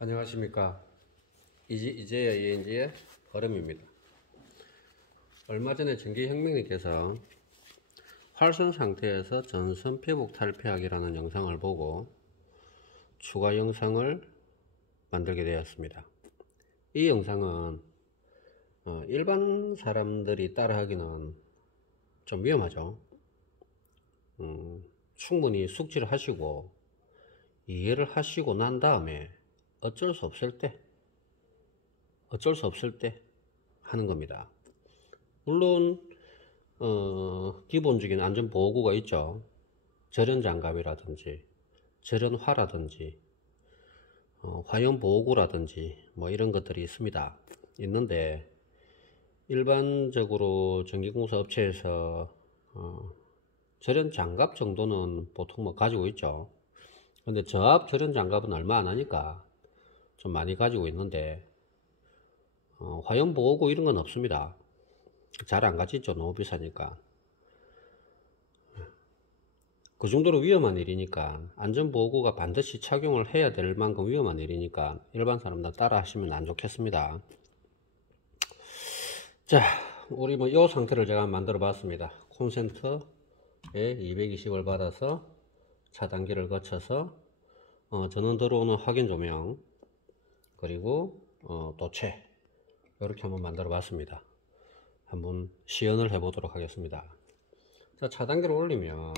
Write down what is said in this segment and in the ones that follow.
안녕하십니까. 이제야 ENG의 얼음입니다. 얼마 전에 전기혁명님께서 활선 상태에서 전선 회복 탈피하기라는 영상을 보고 추가 영상을 만들게 되었습니다. 이 영상은 일반 사람들이 따라하기는 좀 위험하죠. 충분히 숙지를 하시고 이해를 하시고 난 다음에 어쩔 수 없을 때 하는 겁니다. 물론 기본적인 안전보호구가 있죠. 절연장갑이라든지 절연화라든지 화염보호구라든지 뭐 이런 것들이 있는데 일반적으로 전기공사 업체에서 절연장갑 정도는 보통 뭐 가지고 있죠. 근데 저압 절연장갑은 얼마 안 하니까 좀 많이 가지고 있는데 화염보호구 이런 건 없습니다. 잘 안 가지죠. 너무 비싸니까. 그 정도로 위험한 일이니까 안전보호구가 반드시 착용을 해야 될 만큼 위험한 일이니까 일반 사람들 따라 하시면 안 좋겠습니다. 자, 우리 뭐 이 상태를 제가 만들어 봤습니다. 콘센트에 220을 받아서 차단기를 거쳐서 전원 들어오는 확인 조명 그리고 도체 이렇게 한번 만들어 봤습니다. 한번 시연을 해 보도록 하겠습니다. 자, 차단기를 올리면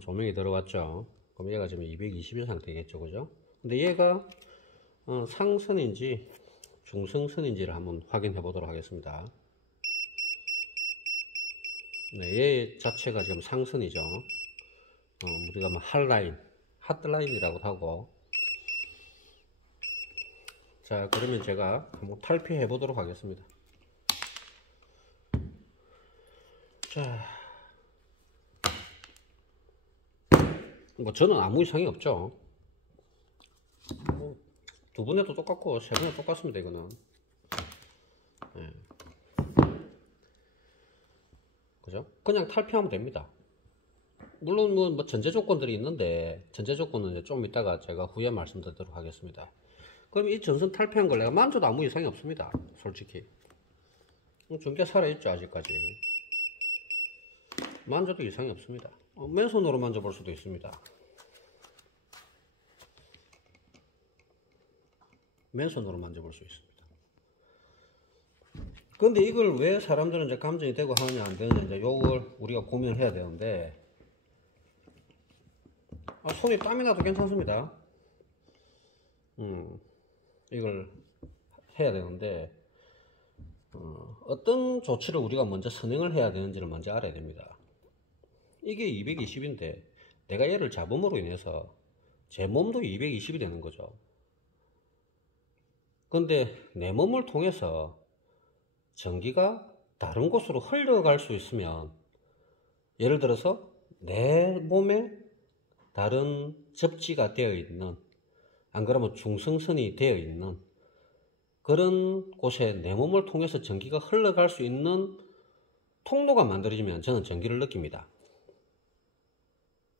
조명이 들어왔죠. 그럼 얘가 지금 220인 상태겠죠, 그죠? 근데 얘가 상선인지 중성선인지를 한번 확인해 보도록 하겠습니다. 네, 얘 자체가 지금 상선이죠. 우리가 뭐 핫라인이라고 하고. 자, 그러면 제가 한번 탈피해 보도록 하겠습니다. 자, 뭐 저는 아무 이상이 없죠. 두 분에도 똑같고 세 분에도 똑같습니다. 이거는 네. 그죠? 그냥 탈피하면 됩니다. 물론 뭐 전제 조건들이 있는데 전제 조건은 이제 좀 이따가 제가 후에 말씀드리도록 하겠습니다. 그럼 이 전선 탈피한 걸 내가 만져도 아무 이상이 없습니다. 솔직히 전기가 살아있죠. 아직까지 만져도 이상이 없습니다. 맨손으로 만져볼 수도 있습니다. 맨손으로 만져볼 수 있습니다. 근데 이걸 왜 사람들은 이제 감정이 되고 하느냐 안 되느냐 이제 요걸 우리가 고민을 해야 되는데 손이 땀이 나도 괜찮습니다. 이걸 해야 되는데 어떤 조치를 우리가 먼저 선행을 해야 되는지를 먼저 알아야 됩니다. 이게 220인데 내가 얘를 잡음으로 인해서 제 몸도 220이 되는 거죠. 근데 내 몸을 통해서 전기가 다른 곳으로 흘러갈 수 있으면 예를 들어서 내 몸에 다른 접지가 되어 있는 안 그러면 중성선이 되어 있는 그런 곳에 내 몸을 통해서 전기가 흘러갈 수 있는 통로가 만들어지면 저는 전기를 느낍니다.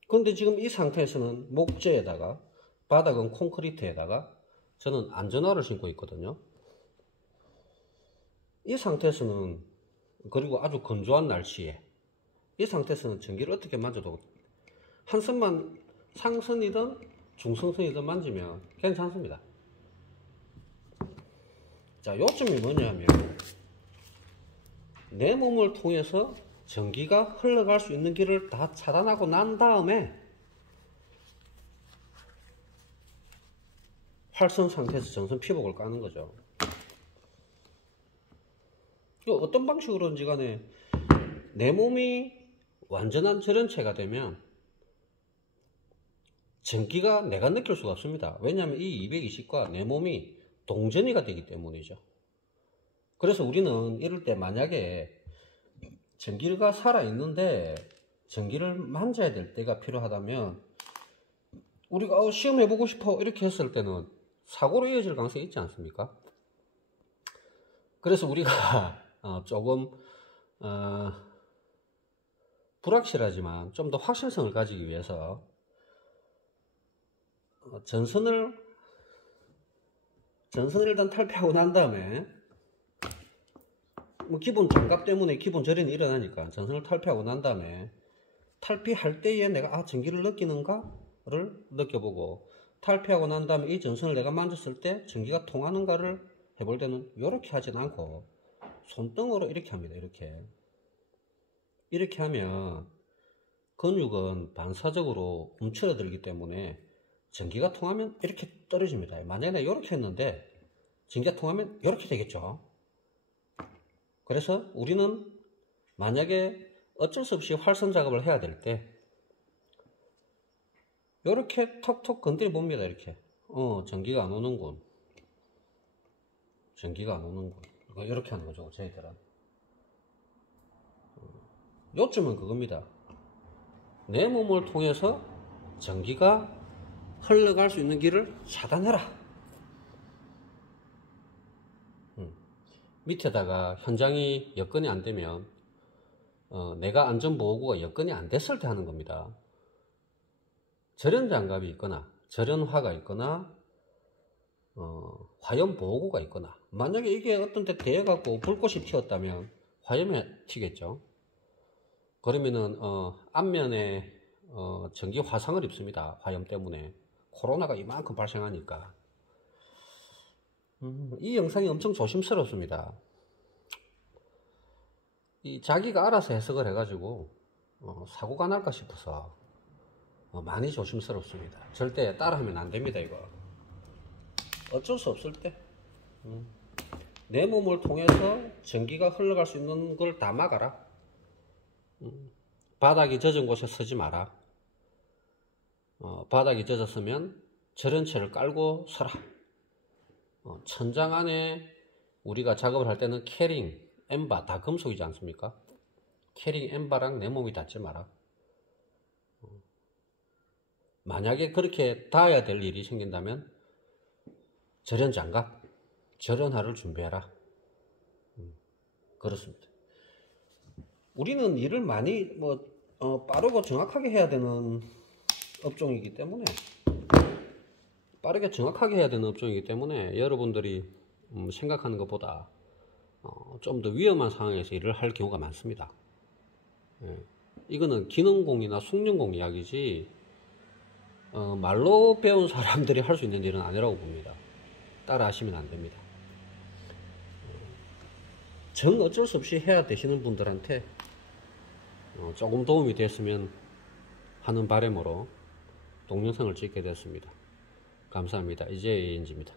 그런데 지금 이 상태에서는 목재에다가 바닥은 콘크리트에다가 저는 안전화를 신고 있거든요. 이 상태에서는 그리고 아주 건조한 날씨에 이 상태에서는 전기를 어떻게 만져도 한 선만 상선이든 중성선이든 만지면 괜찮습니다. 자, 요점이 뭐냐면 내 몸을 통해서 전기가 흘러갈 수 있는 길을 다 차단하고 난 다음에 활선 상태에서 전선 피복을 까는 거죠. 어떤 방식으로든지 간에 내 몸이 완전한 절연체가 되면 전기가 내가 느낄 수가 없습니다. 왜냐하면 이 220과 내 몸이 동전이가 되기 때문이죠. 그래서 우리는 이럴 때 만약에 전기가 살아있는데 전기를 만져야 될 때가 필요하다면 우리가 시험해보고 싶어 이렇게 했을 때는 사고로 이어질 가능성이 있지 않습니까? 그래서 우리가 조금 불확실하지만 좀 더 확실성을 가지기 위해서 전선을 전선을 일단 탈피하고 난 다음에 뭐 기본 장갑 때문에 기본 절연이 일어나니까 전선을 탈피하고 난 다음에 탈피할 때에 내가 전기를 느끼는가를 느껴보고, 탈피하고 난 다음에 이 전선을 내가 만졌을 때 전기가 통하는가를 해볼 때는 이렇게 하진 않고 손등으로 이렇게 합니다. 이렇게 하면 근육은 반사적으로 움츠러들기 때문에 전기가 통하면 이렇게 떨어집니다. 만약에 이렇게 했는데 전기가 통하면 이렇게 되겠죠. 그래서 우리는 만약에 어쩔 수 없이 활선 작업을 해야 될 때 이렇게 톡톡 건드려 봅니다. 이렇게 전기가 안 오는군, 전기가 안 오는군. 이렇게 하는 거죠, 저희들은. 요점은 그겁니다. 내 몸을 통해서 전기가 흘러갈 수 있는 길을 차단해라. 밑에다가 현장이 여건이 안 되면 내가 안전보호구가 여건이 안 됐을 때 하는 겁니다. 절연장갑이 있거나 절연화가 있거나 화염보호구가 있거나, 만약에 이게 어떤 데 대해갖고 불꽃이 튀었다면 화염에 튀겠죠. 그러면은 앞면에 전기 화상을 입습니다. 화염 때문에. 코로나가 이만큼 발생하니까. 이 영상이 엄청 조심스럽습니다. 자기가 알아서 해석을 해가지고 사고가 날까 싶어서 많이 조심스럽습니다. 절대 따라하면 안 됩니다. 이거 어쩔 수 없을 때 내 몸을 통해서 전기가 흘러갈 수 있는 걸 다 막아라. 바닥이 젖은 곳에 서지 마라. 바닥이 젖었으면 절연체를 깔고 서라. 천장 안에 우리가 작업을 할 때는 캐링, 엠바 다 금속이지 않습니까? 캐링, 엠바랑 내 몸이 닿지 마라. 만약에 그렇게 닿아야 될 일이 생긴다면 절연장갑, 절연화를 준비해라. 그렇습니다. 우리는 일을 많이 빠르고 정확하게 해야 되는 업종이기 때문에, 빠르게 정확하게 해야 되는 업종이기 때문에 여러분들이 생각하는 것보다 좀 더 위험한 상황에서 일을 할 경우가 많습니다. 이거는 기능공이나 숙련공 이야기지 말로 배운 사람들이 할 수 있는 일은 아니라고 봅니다. 따라 하시면 안 됩니다. 정 어쩔 수 없이 해야 되시는 분들한테 조금 도움이 됐으면 하는 바람으로 동영상을 찍게 됐습니다. 감사합니다. 이재인지입니다.